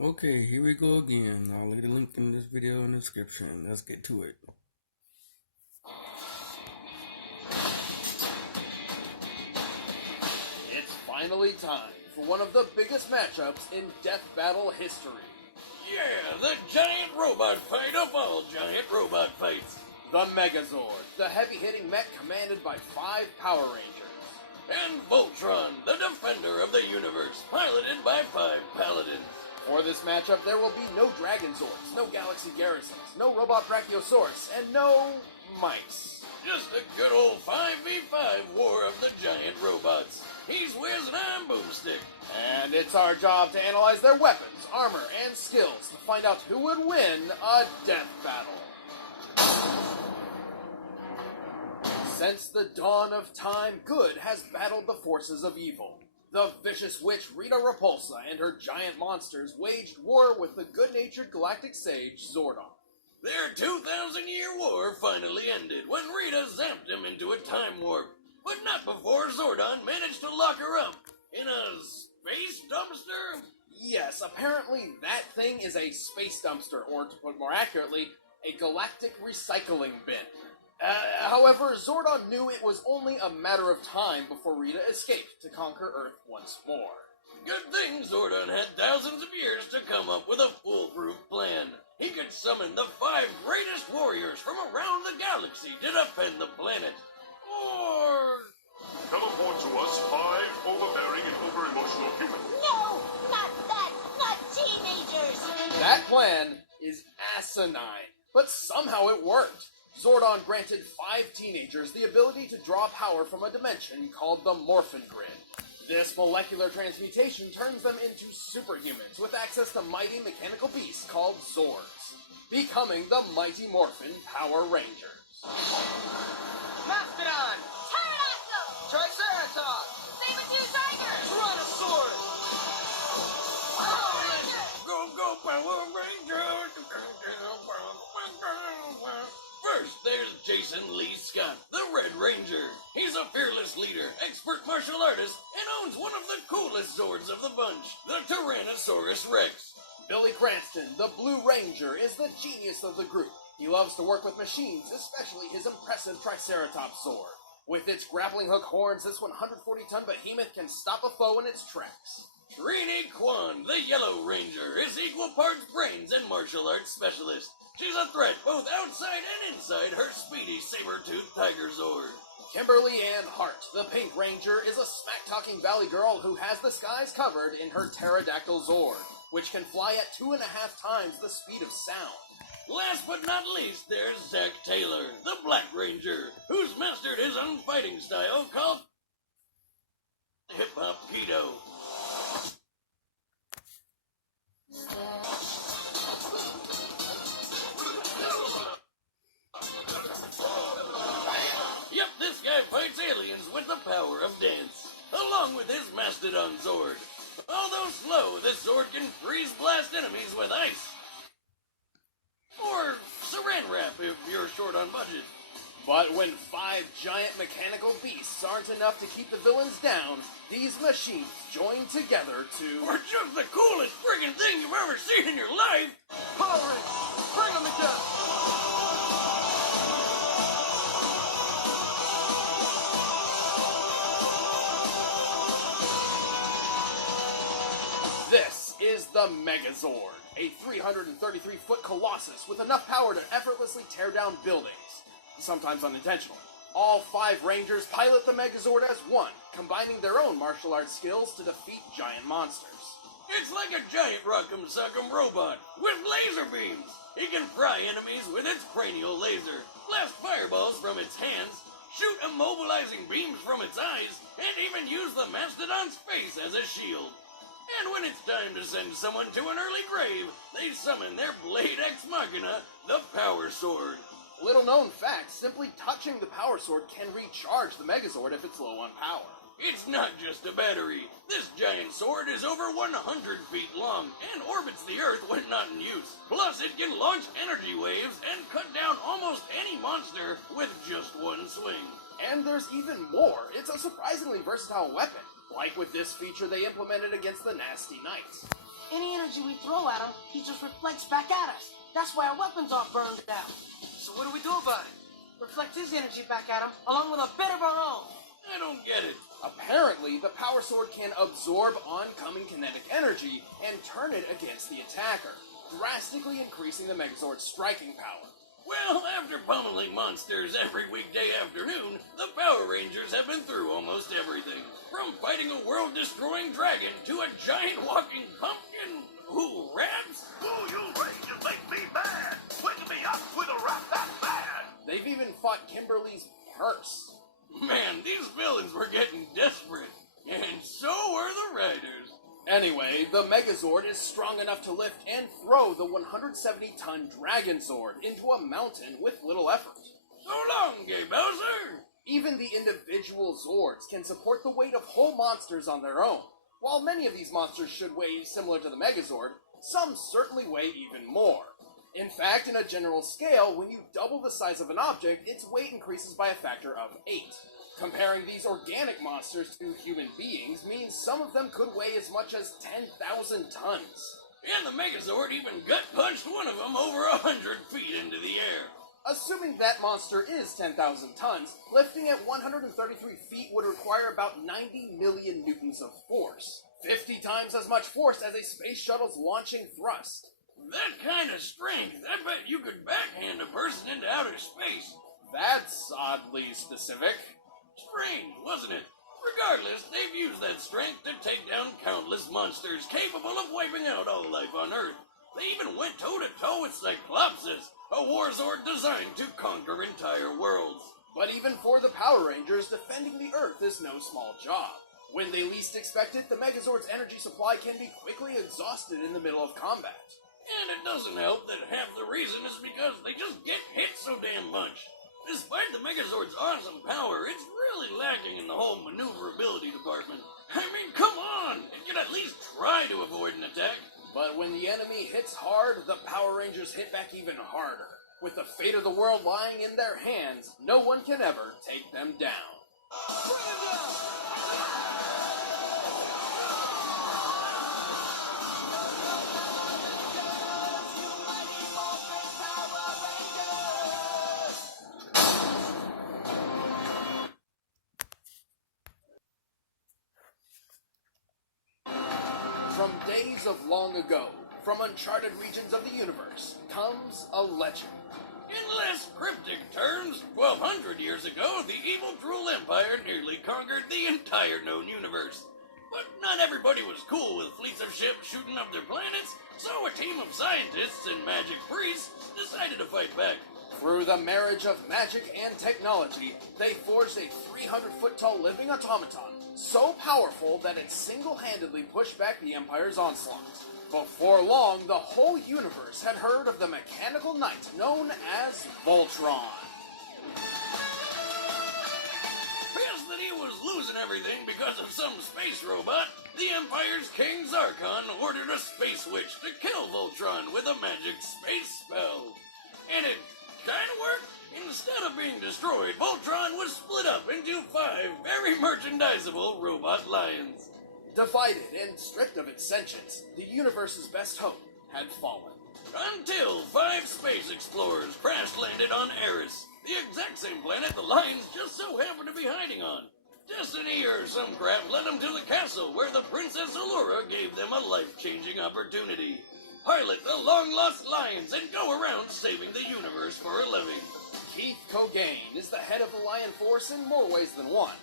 Okay, here we go again. I'll leave the link in this video in the description. Let's get to it. It's finally time for one of the biggest matchups in Death Battle history. Yeah, the giant robot fight of all giant robot fights. The Megazord, the heavy-hitting mech commanded by 5 Power Rangers. And Voltron, the defender of the universe, piloted by 5 paladins. For this matchup, there will be no Dragon Zords, no Galaxy Garrisons, no Robot Brachiosaurus, and no mice. Just a good old 5v5 war of the giant robots. He's Wiz and I'm Boomstick. And it's our job to analyze their weapons, armor, and skills to find out who would win a death battle. Since the dawn of time, good has battled the forces of evil. The vicious witch Rita Repulsa and her giant monsters waged war with the good-natured galactic sage Zordon. Their 2,000-year war finally ended when Rita zapped him into a time warp. But not before Zordon managed to lock her up in a space dumpster? Yes, apparently that thing is a space dumpster, or to put more accurately, a galactic recycling bin. However, Zordon knew it was only a matter of time before Rita escaped to conquer Earth once more. Good thing Zordon had thousands of years to come up with a foolproof plan. He could summon the 5 greatest warriors from around the galaxy to defend the planet. Or teleport to us 5 overbearing and over-emotional humans. No, not that, not teenagers. That plan is asinine, but somehow it worked. Zordon granted 5 teenagers the ability to draw power from a dimension called the Morphin Grid. This molecular transmutation turns them into superhumans with access to mighty mechanical beasts called Zords, becoming the Mighty Morphin Power Rangers. Mastodon! Pterodactyl! Triceratops! Saber-tooth tiger! Tyrannosaurus! Power Ranger! go Power Rangers! First, there's Jason Lee Scott, the Red Ranger. He's a fearless leader, expert martial artist, and owns one of the coolest Zords of the bunch, the Tyrannosaurus Rex. Billy Cranston, the Blue Ranger, is the genius of the group. He loves to work with machines, especially his impressive Triceratops Zord. With its grappling hook horns, this 140-ton behemoth can stop a foe in its tracks. Trini Kwan, the Yellow Ranger, is equal parts brains and martial arts specialist. She's a threat both outside and inside her speedy saber-toothed tiger Zord. Kimberly Ann Hart, the Pink Ranger, is a smack-talking valley girl who has the skies covered in her pterodactyl Zord, which can fly at 2.5 times the speed of sound. Last but not least, there's Zach Taylor, the Black Ranger, who's mastered his own fighting style called hip-hop keto. Yep, this guy fights aliens with the power of dance, along with his Mastodon Zord. Although slow, this Zord can freeze blast enemies with ice. Or saran wrap if you're short on budget. But when 5 giant mechanical beasts aren't enough to keep the villains down, these machines join together to... Or just the coolest friggin' thing you've ever seen in your life! Power Rangers! Bring them to death! This is the Megazord, a 333-foot colossus with enough power to effortlessly tear down buildings, sometimes unintentionally. All 5 Rangers pilot the Megazord as one, combining their own martial arts skills to defeat giant monsters. It's like a giant rock'em sock'em robot with laser beams. He can fry enemies with its cranial laser, blast fireballs from its hands, shoot immobilizing beams from its eyes, and even use the Mastodon's face as a shield. And when it's time to send someone to an early grave, they summon their Blade Ex Machina, the Power Sword. Little known fact, simply touching the Power Sword can recharge the Megazord if it's low on power. It's not just a battery. This giant sword is over 100 feet long and orbits the Earth when not in use. Plus, it can launch energy waves and cut down almost any monster with just one swing. And there's even more. It's a surprisingly versatile weapon. Like with this feature they implemented against the Nasty Knights. Any energy we throw at him, he just reflects back at us. That's why our weapons aren't burned out. So what do we do about it? Reflect his energy back at him, along with a bit of our own. I don't get it. Apparently, the Power Sword can absorb oncoming kinetic energy and turn it against the attacker, drastically increasing the Megazord's striking power. Well, after pummeling monsters every weekday afternoon, the Power Rangers have been through almost everything. From fighting a world-destroying dragon to a giant walking pumpkin. Who, rats? Oh, you Rangers make me mad! Wake me up with a rap that bad! They've even fought Kimberly's purse. Man, these villains were getting desperate. And so were the writers. Anyway, the Megazord is strong enough to lift and throw the 170-ton Dragon Zord into a mountain with little effort. So long, Gay Bowser! Even the individual Zords can support the weight of whole monsters on their own. While many of these monsters should weigh similar to the Megazord, some certainly weigh even more. In fact, in a general scale, when you double the size of an object, its weight increases by a factor of 8. Comparing these organic monsters to human beings means some of them could weigh as much as 10,000 tons. And the Megazord even gut-punched one of them over 100 feet into the air. Assuming that monster is 10,000 tons, lifting at 133 feet would require about 90 million newtons of force. 50 times as much force as a space shuttle's launching thrust. That kind of strength, I bet you could backhand a person into outer space. That's oddly specific. Strange, wasn't it? Regardless, they've used that strength to take down countless monsters capable of wiping out all life on Earth. They even went toe-to-toe with Cyclopsis, a Warzord designed to conquer entire worlds. But even for the Power Rangers, defending the Earth is no small job. When they least expect it, the Megazord's energy supply can be quickly exhausted in the middle of combat. And it doesn't help that half the reason is because they just get hit so damn much. Despite the Megazord's awesome power, it's really lacking in the whole maneuverability department. I mean, come on! It can at least try to avoid an attack. But when the enemy hits hard, the Power Rangers hit back even harder. With the fate of the world lying in their hands, no one can ever take them down. Bring him down! From days of long ago, from uncharted regions of the universe, comes a legend. In less cryptic terms, 1,200 years ago, the evil Drool Empire nearly conquered the entire known universe. But not everybody was cool with fleets of ships shooting up their planets, so a team of scientists and magic priests decided to fight back. Through the marriage of magic and technology, they forged a 300-foot-tall living automaton, so powerful that it single-handedly pushed back the Empire's onslaught. Before long, the whole universe had heard of the mechanical knight known as Voltron. Pissed that he was losing everything because of some space robot, the Empire's King Zarkon ordered a space witch to kill Voltron with a magic space spell. And it kind of worked. Instead of being destroyed, Voltron was split up into 5 very merchandisable robot lions. Divided and stripped of its sentience, the universe's best hope had fallen. Until 5 space explorers crash-landed on Eris, the exact same planet the lions just so happened to be hiding on. Destiny or some crap led them to the castle where the Princess Allura gave them a life-changing opportunity. Pilot the long-lost lions and go around saving the universe for a living. Keith Cogain is the head of the Lion Force in more ways than one.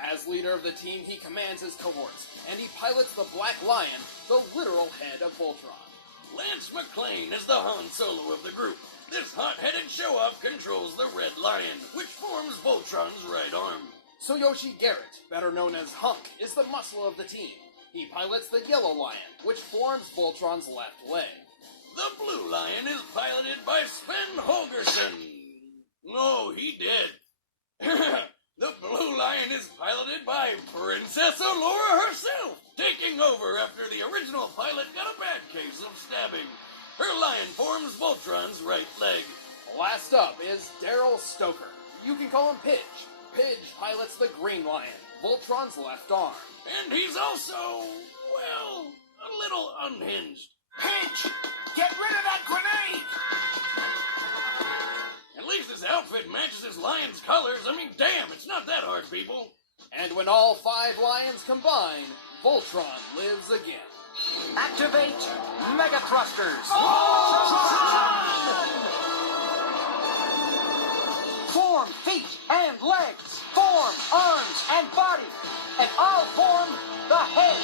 As leader of the team, he commands his cohorts, and he pilots the Black Lion, the literal head of Voltron. Lance McClane is the Han Solo of the group. This hot-headed show-off controls the Red Lion, which forms Voltron's right arm. Tsuyoshi Garrett, better known as Hunk, is the muscle of the team. He pilots the Yellow Lion, which forms Voltron's left leg. The Blue Lion is piloted by Sven Holgersen. No, he did. The Blue Lion is piloted by Princess Allura herself, taking over after the original pilot got a bad case of stabbing. Her lion forms Voltron's right leg. Last up is Daryl Stoker. You can call him Pidge. Pidge pilots the Green Lion, Voltron's left arm. And he's also, well, a little unhinged. Pinch! Get rid of that grenade! At least his outfit matches his lion's colors. I mean, damn, it's not that hard, people. And when all 5 lions combine, Voltron lives again. Activate Mega Thrusters! Form feet and legs, form arms and body, and I'll form the head.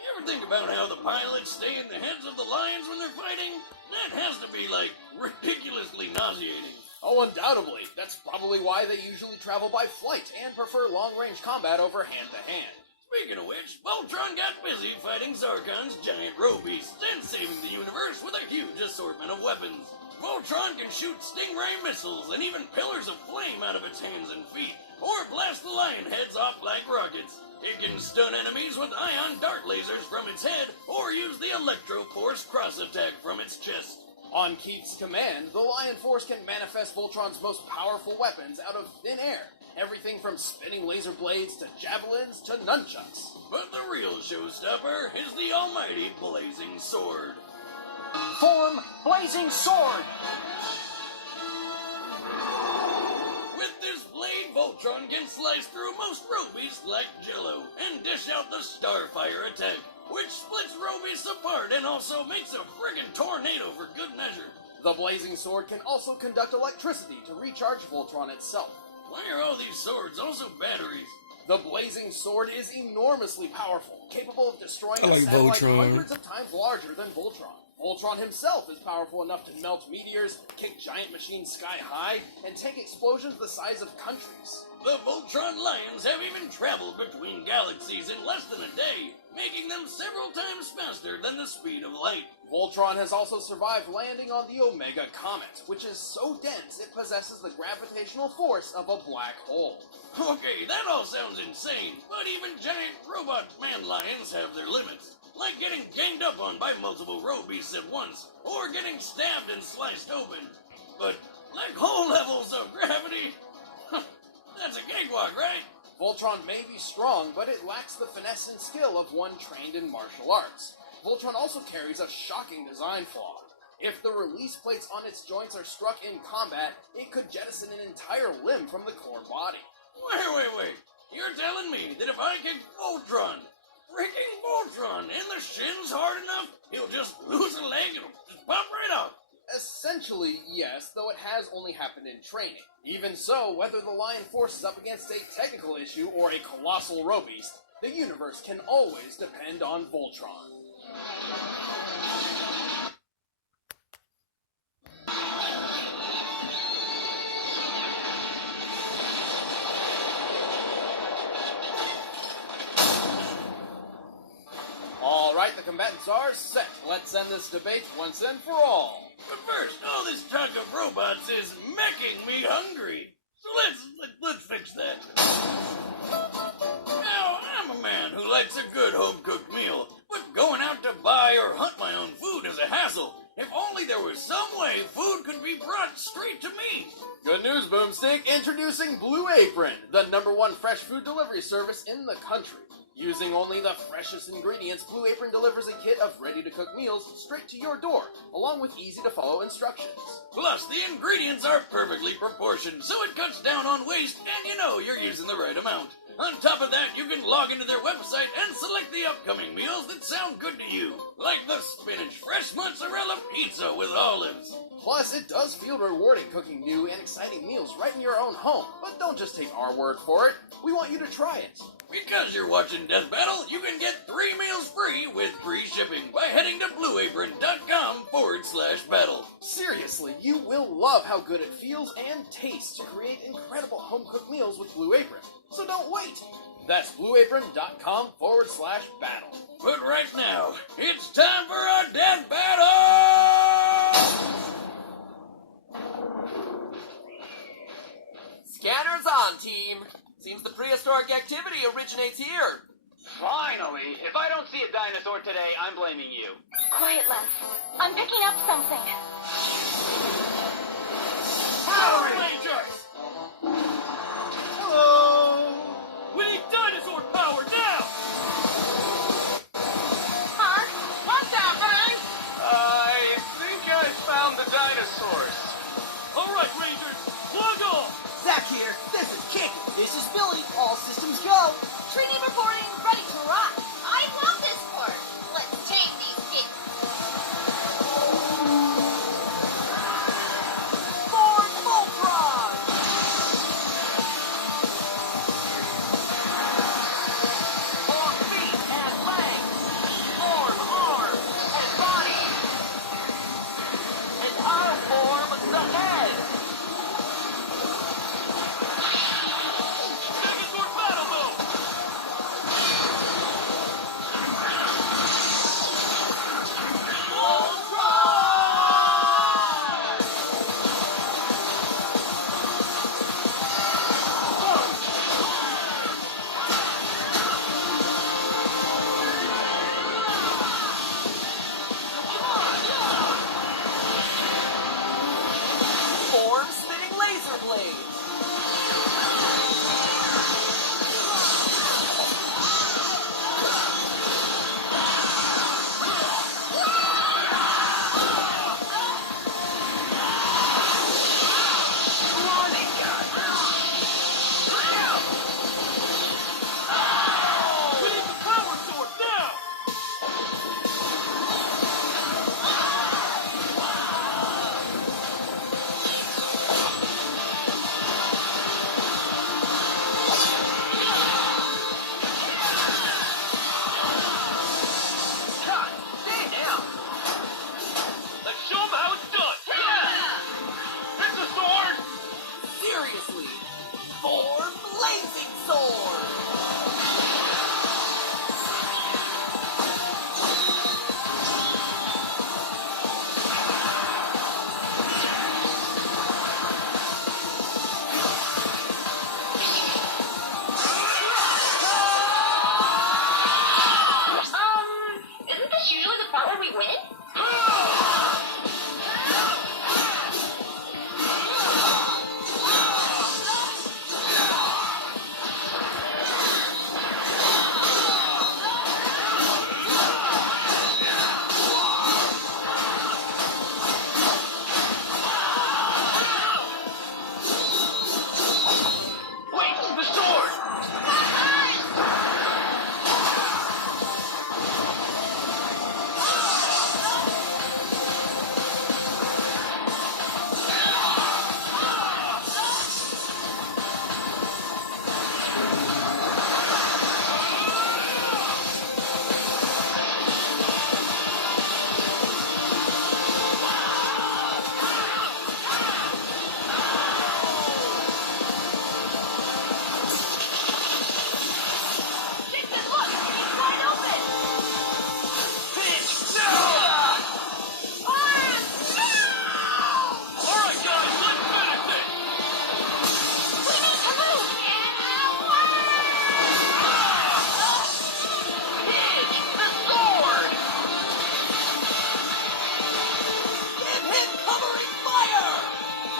You ever think about how the pilots stay in the heads of the lions when they're fighting? That has to be, like, ridiculously nauseating. Oh, undoubtedly. That's probably why they usually travel by flight and prefer long-range combat over hand-to-hand. Speaking of which, Voltron got busy fighting Zarkon's giant roe-beasts and saving the universe with a huge assortment of weapons. Voltron can shoot stingray missiles and even pillars of flame out of its hands and feet, or blast the lion heads off like rockets. It can stun enemies with ion dart lasers from its head, or use the Electro-Force cross-attack from its chest. On Keith's command, the Lion Force can manifest Voltron's most powerful weapons out of thin air. Everything from spinning laser blades to javelins to nunchucks. But the real showstopper is the almighty Blazing Sword. Form Blazing Sword! With this blade, Voltron can slice through most roe-beasts like Jello and dish out the Starfire attack, which splits roe-beasts apart and also makes a friggin' tornado for good measure. The Blazing Sword can also conduct electricity to recharge Voltron itself. Why are all these swords also batteries? The Blazing Sword is enormously powerful, capable of destroying I a like satellite Voltron. hundreds of times larger than Voltron. Voltron himself is powerful enough to melt meteors, kick giant machines sky high, and take explosions the size of countries. The Voltron Lions have even traveled between galaxies in less than a day, making them several times faster than the speed of light. Voltron has also survived landing on the Omega Comet, which is so dense it possesses the gravitational force of a black hole. Okay, that all sounds insane, but even giant robot man lions have their limits. Like getting ganged up on by multiple roe-beasts at once, or getting stabbed and sliced open. But black hole levels of gravity? That's a cakewalk, right? Voltron may be strong, but it lacks the finesse and skill of one trained in martial arts. Voltron also carries a shocking design flaw. If the release plates on its joints are struck in combat, it could jettison an entire limb from the core body. Wait. You're telling me that if I kick Voltron, freaking Voltron, in the shins hard enough, he'll just lose a leg and it'll just pop right off? Essentially, yes, though it has only happened in training. Even so, whether the Lion Force is up against a technical issue or a colossal roe-beast, the universe can always depend on Voltron. Alright, the combatants are set. Let's end this debate once and for all. But first, all this talk of robots is making me hungry. So let's fix that. Now, I'm a man who likes a good home-cooked meal, but going out to buy or hunt my own food is a hassle. If only there was some way food could be brought straight to me. Good news, Boomstick. Introducing Blue Apron, the #1 fresh food delivery service in the country. Using only the freshest ingredients, Blue Apron delivers a kit of ready-to-cook meals straight to your door, along with easy-to-follow instructions. Plus, the ingredients are perfectly proportioned, so it cuts down on waste, and you know you're using the right amount. On top of that, you can log into their website and select the upcoming meals that sound good to you, like the spinach fresh mozzarella pizza with olives. Plus, it does feel rewarding cooking new and exciting meals right in your own home. But don't just take our word for it. We want you to try it. Because you're watching Death Battle, you can get 3 meals free with free shipping by heading to blueapron.com/battle. Seriously, you will love how good it feels and tastes to create incredible home-cooked meals with Blue Apron. So don't wait. That's blueapron.com/battle. But right now, it's time for our Death Battle! Scanners on, team. Seems the prehistoric activity originates here. Finally! If I don't see a dinosaur today, I'm blaming you. Quiet, Les. I'm picking up something. Power Rangers! back here. This is Kick. This is Billy. All systems go. Trini reporting, ready to rock. I love this part. Let's take these kids. Form Voltron. Form feet and legs. Form arms and body. And I'll form the head. Megazord battle mode! Form spinning laser blade. We need the power sword now! Cut. Stay down. Let's show them how it's done! It's a sword! Seriously. Form blazing sword. Isn't this usually the part where we win? Wait, the sword! Dixon, look! It's wide open! Pitch! No! Alright, guys, let's finish it! We need to move! Pitch the sword. Give him covering fire.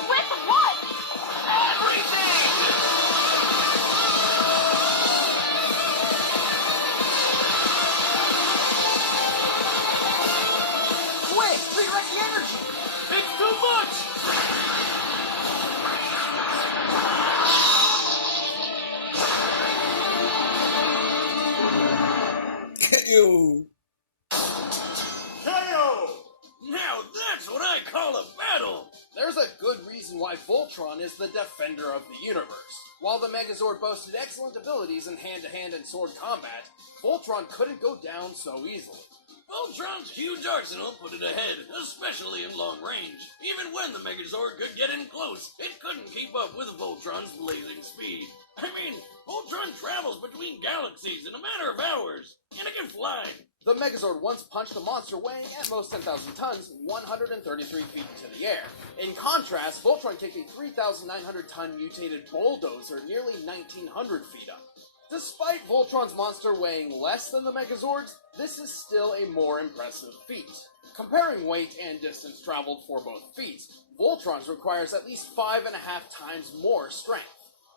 With what? Everything. Quick, redirect the energy. It's too much! Yo. KO! Now that's what I call a battle! There's a good reason why Voltron is the defender of the universe. While the Megazord boasted excellent abilities in hand-to-hand and sword combat, Voltron couldn't go down so easily. Voltron's huge arsenal put it ahead, especially in long range. Even when the Megazord could get in close, it couldn't keep up with Voltron's blazing speed. I mean, Voltron travels between galaxies in a matter of hours, and it can fly. The Megazord once punched a monster weighing at most 10,000 tons 133 feet into the air. In contrast, Voltron kicked a 3,900-ton mutated bulldozer nearly 1,900 feet up. Despite Voltron's monster weighing less than the Megazord's, this is still a more impressive feat. Comparing weight and distance traveled for both feats, Voltron's requires at least 5.5 times more strength.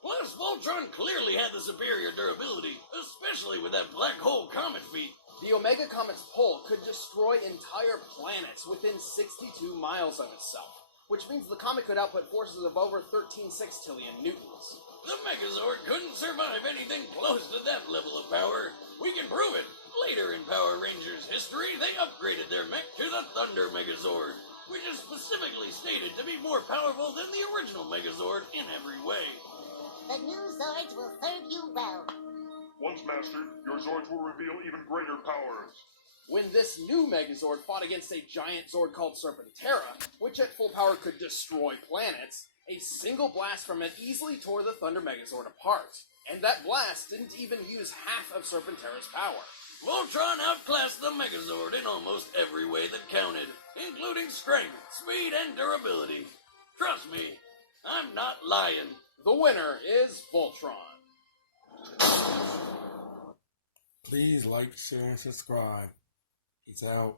Plus, Voltron clearly had the superior durability, especially with that black hole comet feat. The Omega Comet's pole could destroy entire planets within 62 miles of itself. which means the comet could output forces of over 13 sextillion newtons. The Megazord couldn't survive anything close to that level of power. We can prove it. Later in Power Rangers history, they upgraded their mech to the Thunder Megazord, which is specifically stated to be more powerful than the original Megazord in every way. The new Zords will serve you well. Once mastered, your Zords will reveal even greater powers. When this new Megazord fought against a giant Zord called Serpentera, which at full power could destroy planets, a single blast from it easily tore the Thunder Megazord apart. And that blast didn't even use half of Serpentera's power. Voltron outclassed the Megazord in almost every way that counted, including strength, speed, and durability. Trust me, I'm not lying. The winner is Voltron. Please like, share, and subscribe. Peace out.